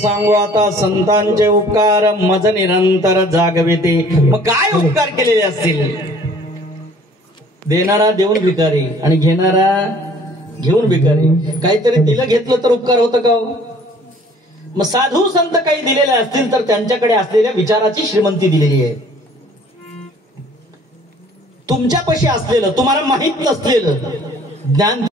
सांगू आता संतांचे उपकार मज निरंतर जागविते। मग काय उपकार केलेले असतील? देणारा देऊन भिकारी आणि घेणारा घेऊन भिकारी। काहीतरी दिलं घेतलं तर उपकार होतं का? मग साधू संत काही दिलेले असतील तर त्यांच्याकडे असलेल्या विचाराची श्रीमंती दिलेली आहे। तुमच्यापाशी असलेलं तुम्हाला माहित नसलेलं ज्ञान